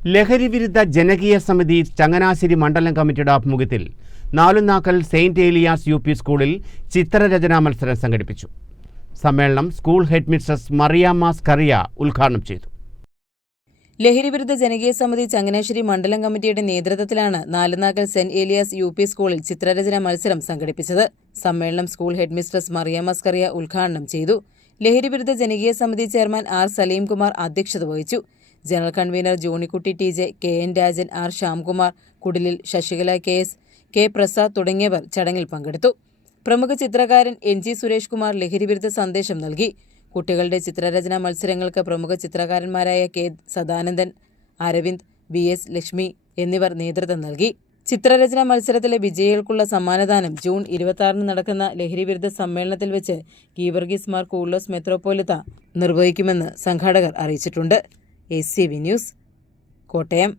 ലഹരിവിരുദ്ധ ജനകീയ സമിതി ചങ്ങനാശ്ശേരി മണ്ഡലം കമ്മിറ്റിയുടെ ആഭിമുഖ്യത്തിൽ Nalunakkal saint Elias U P സ്കൂളിൽ ചിത്രരചനാ മത്സരം സംഘടിപ്പിച്ചു. സമ്മേളനം school headmistress Mariamma Scaria ഉദ്ഘാടനം ചെയ്തു. ലഹരിവിരുദ്ധ ജനകീയ സമിതി ചങ്ങനാശ്ശേരി മണ്ഡലം കമ്മിറ്റിയുടെ നേതൃത്വത്തിലാണ് Nalunakkal saint Elias U P സ്കൂളിൽ ചിത്രരചനാ മത്സരം സംഘടിപ്പിച്ചത്. സമ്മേളനം school headmistress Mariamma Scaria ഉദ്ഘാടനം ചെയ്തു. ലഹരിവിരുദ്ധ ജനകീയ സമിതി ചെയർമാൻ ആർ സലീംകുമാർ അധ്യക്ഷത വഹിച്ചു. General convener Johnykutty T J, K N Rajan, R Shyamkumar, കുടിലിൽ Sasikala K S, K Prasad തുടങ്ങിയവർ ചടങ്ങിൽ പങ്കെടുത്തു. പ്രമുഖ ചിത്രകാരൻ എൻ ജി സുരേഷ് കുമാർ ലഹരിവിരുദ്ധ സന്ദേശം നൽകി. കുട്ടികളുടെ ചിത്രരചനാ മത്സരങ്ങൾക്ക് പ്രമുഖ ചിത്രകാരന്മാരായ K Sadanandan, Aravind, B S Lakshmi എന്നിവർ നേതൃത്വം നൽകി. ചിത്രരചനാ മത്സരത്തിലെ വിജയികൾക്കുള്ള സമ്മാനദാനം ജൂൺ 26 നടക്കുന്ന ലഹരിവിരുദ്ധ സമ്മേളനത്തിൽ വെച്ച് ഗീവർഗീസ് മാർ കൂർലോസ് മെത്രോപ്പൊലിത്ത നിർവഹിക്കുമെന്ന് സംഘാടകർ അറിയിച്ചിട്ടുണ്ട്. ACV news, Kottayam.